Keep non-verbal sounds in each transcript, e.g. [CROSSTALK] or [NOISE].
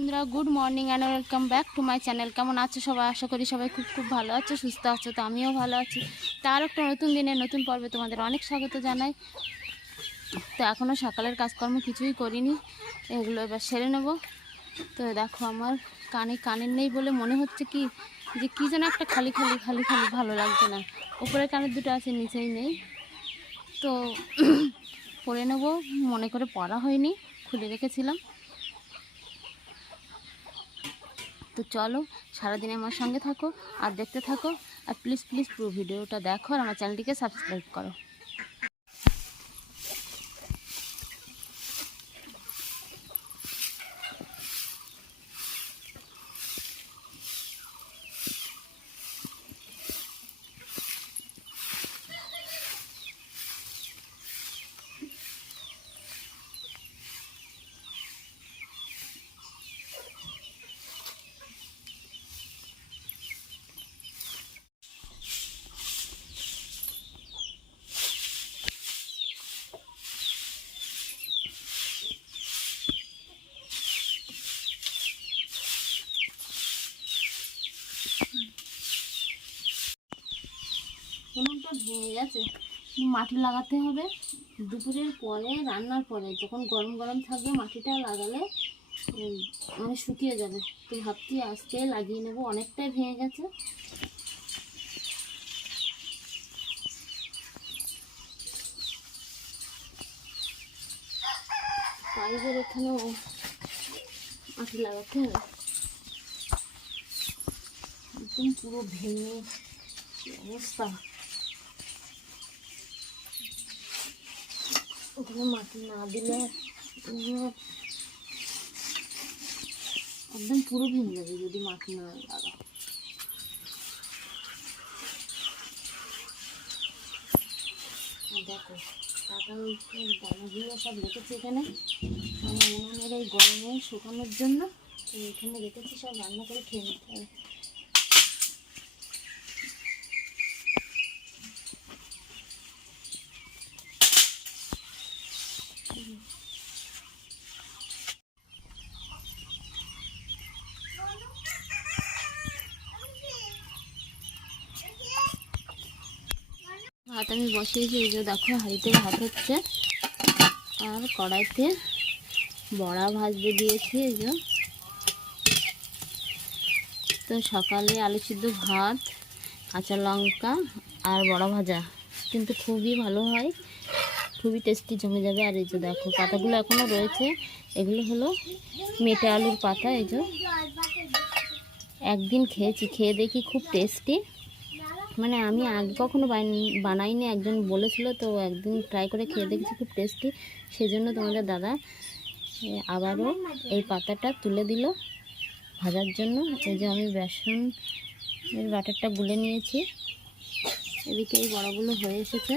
বন্ধুরা good morning and welcome back to my channel কেমন আছো সবাই? আশা করি সবাই খুব খুব ভালো আছো, সুস্থ আছো, তো আমিও ভালো আছি। তার একটা নতুন দিনে নতুন পর্বে তোমাদের অনেক স্বাগত জানাই। তো এখনও সকালের কাজকর্ম কিছুই করিনি, এগুলো এবার সেরে নেব। তো দেখো আমার কানে কানের নেই বলে মনে হচ্ছে কি, যে কী যেন একটা খালি খালি খালি খালি ভালো লাগছে না। উপরে কানের দুটো আছে, নিচেই নেই। তো [CLEARS THROAT] পরে নেব, মনে করে পড়া হয়নি, খুলে রেখেছিলাম। তো চলো সারাদিন আমার সঙ্গে থাকো আর দেখতে থাকো। আর প্লিজ প্লিজ পুরো ভিডিওটা দেখো আর আমার চ্যানেলটিকে সাবস্ক্রাইব করো উনুনটা ভেঙে গেছে। মাটি লাগাতে হবে। দুপুরের পরে, রান্নার পরে, যখন গরম গরম থাকবে, মাটিটা লাগালে মানে শুকিয়ে যাবে। তো ভাবছি আজকে লাগিয়ে নেব। অনেকটাই ভেঙে গেছে। পাইপের এখানেও মাটি লাগাতে হবে। একদম পুরো ভেঙে অবস্থা। ওখানে মাটি না দিলে একদম পুরো ভেঙে যাবে যদি মাটি না লাগা দেখো কাঁঠাল দানাগুলো সব রেখেছি এখানে। মানে উনানের এই গরমে শুকানোর জন্য। এখানে রেখেছি, সব রান্না করে খেয়ে নিতে হবে। ভাত আমি বসিয়েছি, এই যে দেখো হাঁড়িতে ভাত হচ্ছে। আর কড়াইতে বড়া ভাজতে দিয়েছি, এই যে। তো সকালে আলু সিদ্ধ ভাত, কাঁচা লঙ্কা আর বড়া ভাজা। কিন্তু খুবই ভালো হয়, খুবই টেস্টি জমে যাবে। আর এই যে দেখো, পাতাগুলো এখনও রয়েছে। এগুলো হলো মেটে আলুর পাতা, এই যে। একদিন খেয়েছি, খেয়ে দেখি খুব টেস্টি মানে আমি আগে কখনো বানাই- বানাইনি, একজন বলেছিল তো একদিন ট্রাই করে খেয়ে দেখেছি, খুব টেস্টি সেজন্য তোমাদের দাদা আবারও এই পাতাটা তুলে দিল ভাজার জন্য। এই যে আমি বেসন এর বাটারটা গুলে নিয়েছি। এদিকে এই বড়গুলো হয়ে এসেছে।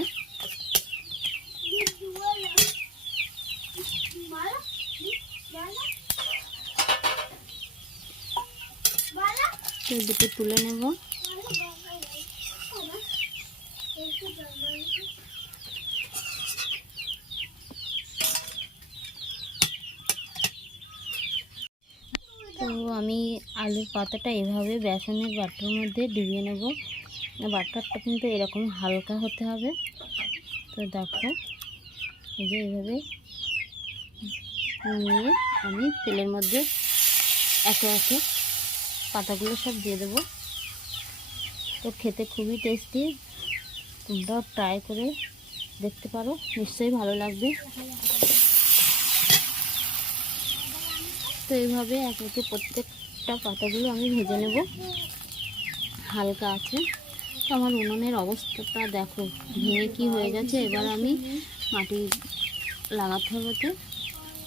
দুটো তুলে নেব তো আমি আলুর পাতাটা এভাবে বেসনের বাটার মধ্যে ডুবিয়ে নেব। বাটারটা কিন্তু এরকম হালকা হতে হবে। তো দেখো, এই যে এইভাবে নিয়ে আমি তেলের মধ্যে একে একে পাতাগুলো সব দিয়ে দেবো। তো খেতে খুবই টেস্টি তোমরাও ট্রাই করে দেখতে পারো, নিশ্চয়ই ভালো লাগবে। তো এইভাবে এক একে প্রত্যেকটা পাতাগুলো আমি ভেজে নেব। হালকা আছে। তো আমার উনুনের অবস্থাটা দেখো, ভেঙে কি হয়ে গেছে? এবার আমি মাটি লাগাতে হবে তো।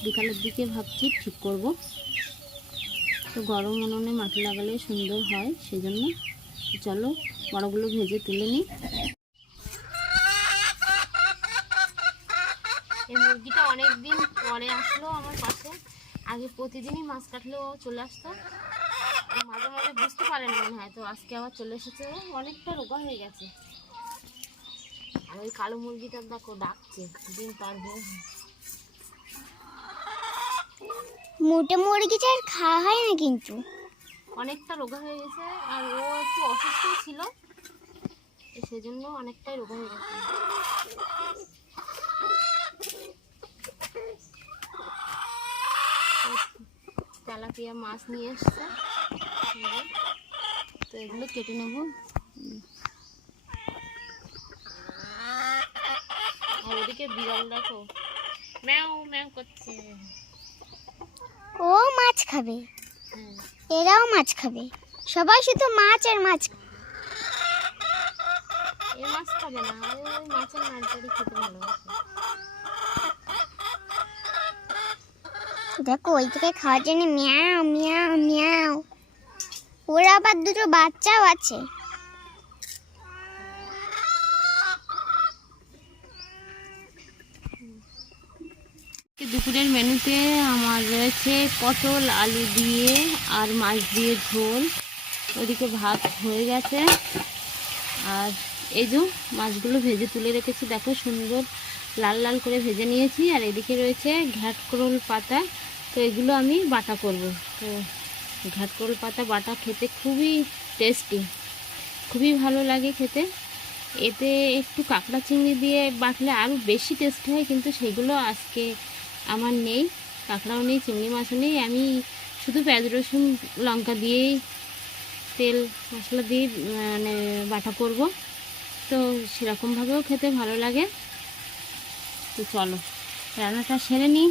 বিকালের দিকে ভাবছি ঠিক করব। তো গরম উনুনে মাটি লাগালে সুন্দর হয়, সেজন্য চলো বড়গুলো ভেজে তুলে নিই। এই মুরগিটা অনেক দিন পরে আসলো আমার পাশে আগে প্রতিদিনই মাছ কাটলেও চলে আসতো। মাঝে মাঝে বুঝতে পারে না মনে হয় তো আজকে আবার চলে এসেছে। অনেকটা রোগা হয়ে গেছে। আর ওই কালো মুরগিটা দেখো ডাকছে দিন পার হয়ে মোটে মুরগিটা আর খাওয়া হয় না কিন্তু? অনেকটা রোগা হয়ে গেছে আর ও একটু অসুস্থ ছিল সেজন্য অনেকটাই রোগা হয়ে গেছে তো তেলাপিয়া মাছ নিয়ে এসছে। তো এগুলো কেটে নেব। আর ওদিকে বিড়াল দেখো। ম্যাও ম্যাও করছে। ও মাছ খাবে। হ্যাঁ। এরাও মাছ খাবে। সবাই শুধু মাছ আর মাছ এ মাছ খাবে না ও ওই মাছের মাছটারই খেতে ভালোবাসে। দেখো ওই থেকে খাওয়ার জন্য মিয়াও মিয়াও মিয়াও। ওর আবার দুটো বাচ্চাও আছে। দুপুরের মেনুতে আমার রয়েছে পটল, আলু দিয়ে আর মাছ দিয়ে ঝোল। ওদিকে ভাত হয়ে গেছে। আর এই যে মাছগুলো ভেজে তুলে রেখেছি, দেখো সুন্দর লাল লাল করে ভেজে নিয়েছি। আর এদিকে রয়েছে ঘাটকরোল পাতা। তো এগুলো আমি বাটা করব। তো ঘাটকরোল পাতা বাটা খেতে খুবই টেস্টি খুবই ভালো লাগে খেতে। এতে একটু কাঁকড়া চিংড়ি দিয়ে বাটলে আরও বেশি টেস্ট হয়, কিন্তু সেগুলো আজকে আমার নেই, কাঁকড়াও নেই, চিংড়ি মাছও নেই। আমি শুধু পেঁয়াজ, রসুন, লঙ্কা দিয়েই তেল, মশলা দিয়ে মানে বাটা করব। তো সেরকমভাবেও খেতে ভালো লাগে। তো চলো, রান্নাটা সেরে নিই,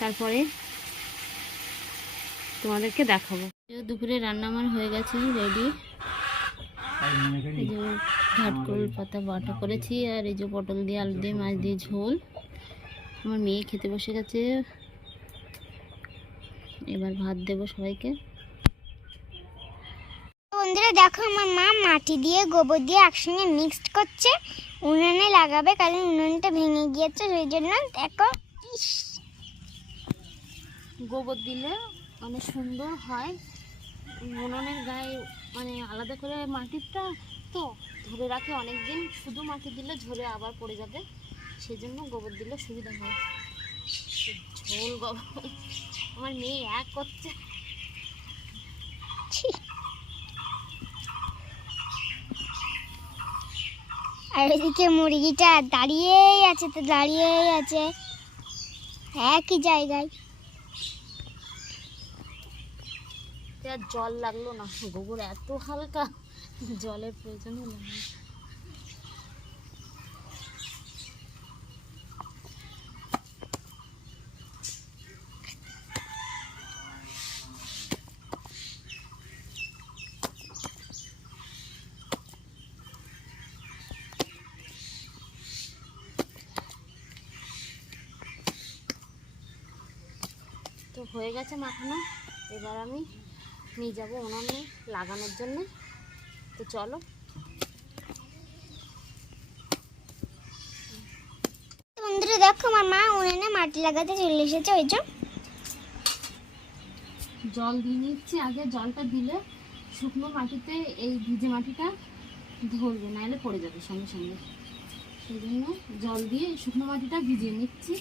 তারপরে তোমাদেরকে দেখাবো। দুপুরে রান্না আমার হয়ে গেছে রেডি এই যে ঘাটকোল পাতা বাটা করেছি আর এই যে পটল দিয়ে আলু দিয়ে মাছ দিয়ে ঝোল। আমার মেয়ে খেতে বসে গেছে। এবার ভাত দেবো সবাইকে। বন্ধুরা দেখো আমার মা মাটি দিয়ে গোবর দিয়ে একসঙ্গে মিক্সড করছে। উনুনে লাগাবে কারণ উনুনটা ভেঙে গিয়েছে সেই জন্য দেখো গোবর দিলে মানে সুন্দর হয়। উনুনের গায়ে মানে আলাদা করে মাটিরটা তো ধরে রাখে অনেক দিন শুধু মাটি দিলে ঝরে আবার পড়ে যাবে। সেই জন্য গোবর দিলে সুবিধা হয়। ঝোল গোবর। আমার মেয়ে এক করছে। আর এদিকে মুরগিটা দাঁড়িয়েই আছে তো, দাঁড়িয়েই আছে। একই জায়গায় তো আর জল লাগল না। গোবর এত হালকা, জলের প্রয়োজন হলো না। তো হয়ে গেছে মাখানো। এবার আমি নিয়ে যাব উনুনে লাগানোর জন্য। তো চলো। বন্ধুরা দেখো আমার মা উনুনে মাটি লাগাতে চলে এসেছে ওই জন্য জল দিয়ে নিচ্ছি আগে জলটা দিলে শুকনো মাটিতে এই ভিজে মাটিটা ধরবে নাহলে পড়ে যাবে সঙ্গে সঙ্গে। সেই জন্য জল দিয়ে শুকনো মাটিটা ভিজিয়ে নিচ্ছি।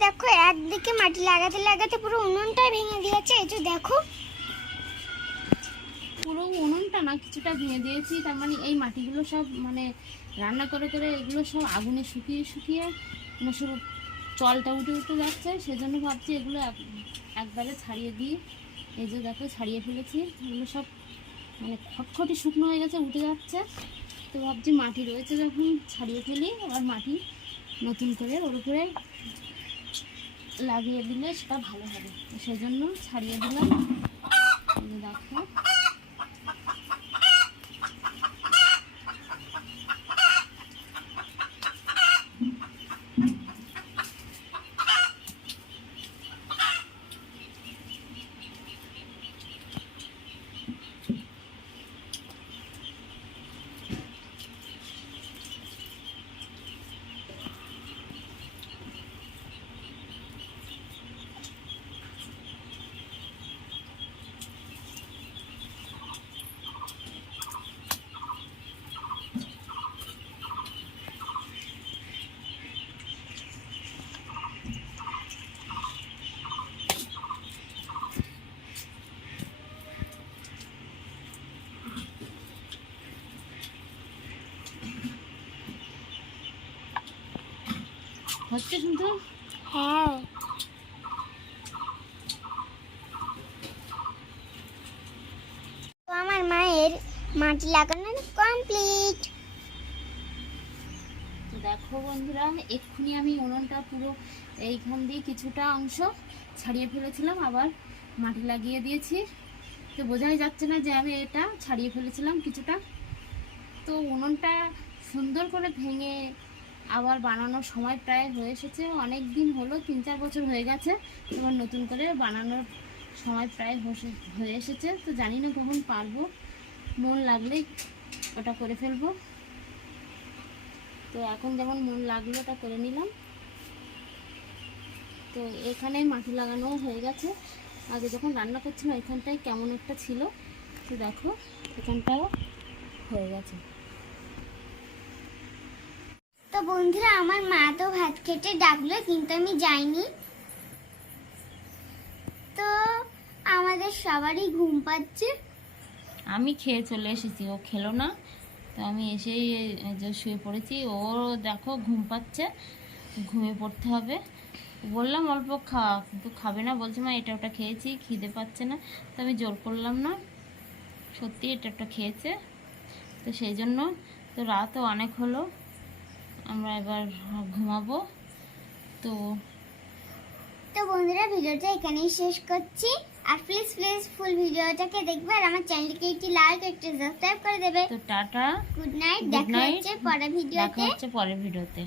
দেখো, একদিকে মাটি লাগাতে লাগাতে পুরো উনুনটাই ভেঙে দিয়েছে, এই যে দেখো। পুরো উনুনটা না কিছুটা ভেঙে দিয়েছি, তার মানে এই মাটিগুলো সব মানে রান্না করে করে এগুলো সব আগুনে শুকিয়ে শুকিয়ে মানে শুরু জলটা উঠে উঠে যাচ্ছে, সেজন্য ভাবছি এগুলো এক- একবারে ছাড়িয়ে দিই। এই যে দেখো, ছাড়িয়ে ফেলেছি, এগুলো সব মানে খটখটি শুকনো হয়ে গেছে, উঠে যাচ্ছে। তো ভাবছি মাটি রয়েছে যখন, ছাড়িয়ে ফেলি আবার মাটি নতুন করে ওর উপরে লাগিয়ে দিলে সেটা ভালো হবে। সেই জন্য ছাড়িয়ে দিলাম এই যে দেখো হচ্ছে শুনতে হ্যাঁ। তো আমার মায়ের মাটি লাগানো কমপ্লিট তো দেখো বন্ধুরা এক্ষুনি আমি উনুনটা পুরো এইখান দিয়ে কিছুটা অংশ ছাড়িয়ে ফেলেছিলাম আবার মাটি লাগিয়ে দিয়েছি। তো বোঝাই যাচ্ছে না যে আমি এটা ছাড়িয়ে ফেলেছিলাম কিছুটা। তো উনুনটা সুন্দর করে ভেঙে আবার বানানোর সময় প্রায় হয়ে এসেছে, অনেক দিন হলো, তিন চার বছর হয়ে গেছে, এবার নতুন করে বানানোর সময় প্রায় হয়ে এসেছে, তো জানি না কখন পারব, মন লাগলেই ওটা করে ফেলব। তো এখন যেমন মন লাগল ওটা করে নিলাম। তো এখানে মাটি লাগানো হয়ে গেছে। আগে যখন রান্না করছিলাম, এখানটায় কেমন একটা ছিল, তো দেখো, এখানটাও হয়ে গেছে। বন্ধুরা, আমার মা তো ভাত খেতে ডাকলো, কিন্তু আমি যাইনি। তো আমাদের সবারই ঘুম পাচ্ছে। আমি খেয়ে চলে এসেছি, ও খেলো না। তো আমি এসেই যে শুয়ে পড়েছি। ও দেখো ঘুম পাচ্ছে, ঘুমিয়ে পড়তে হবে। বললাম অল্প খা, কিন্তু খাবে না। বলছে, মা, এটা ওটা খেয়েছি, খিদে পাচ্ছে না। তো আমি জোর করলাম না। সত্যি এটা ওটা খেয়েছে। তো সেই জন্য, তো রাতও অনেক হলো। আমরা এবার ঘুমাবো। তো তো বন্ধুরা ভিডিওটা এখানেই শেষ করছি। আর প্লিজ প্লিজ ফুল ভিডিওটাকে দেখবে আর আমার চ্যানেলকে একটি লাইক একটি সাবস্ক্রাইব করে দেবে। তো টাটা। গুড নাইট দেখা. হচ্ছে পরের ভিডিওতে। দেখা হচ্ছে পরের ভিডিওতে।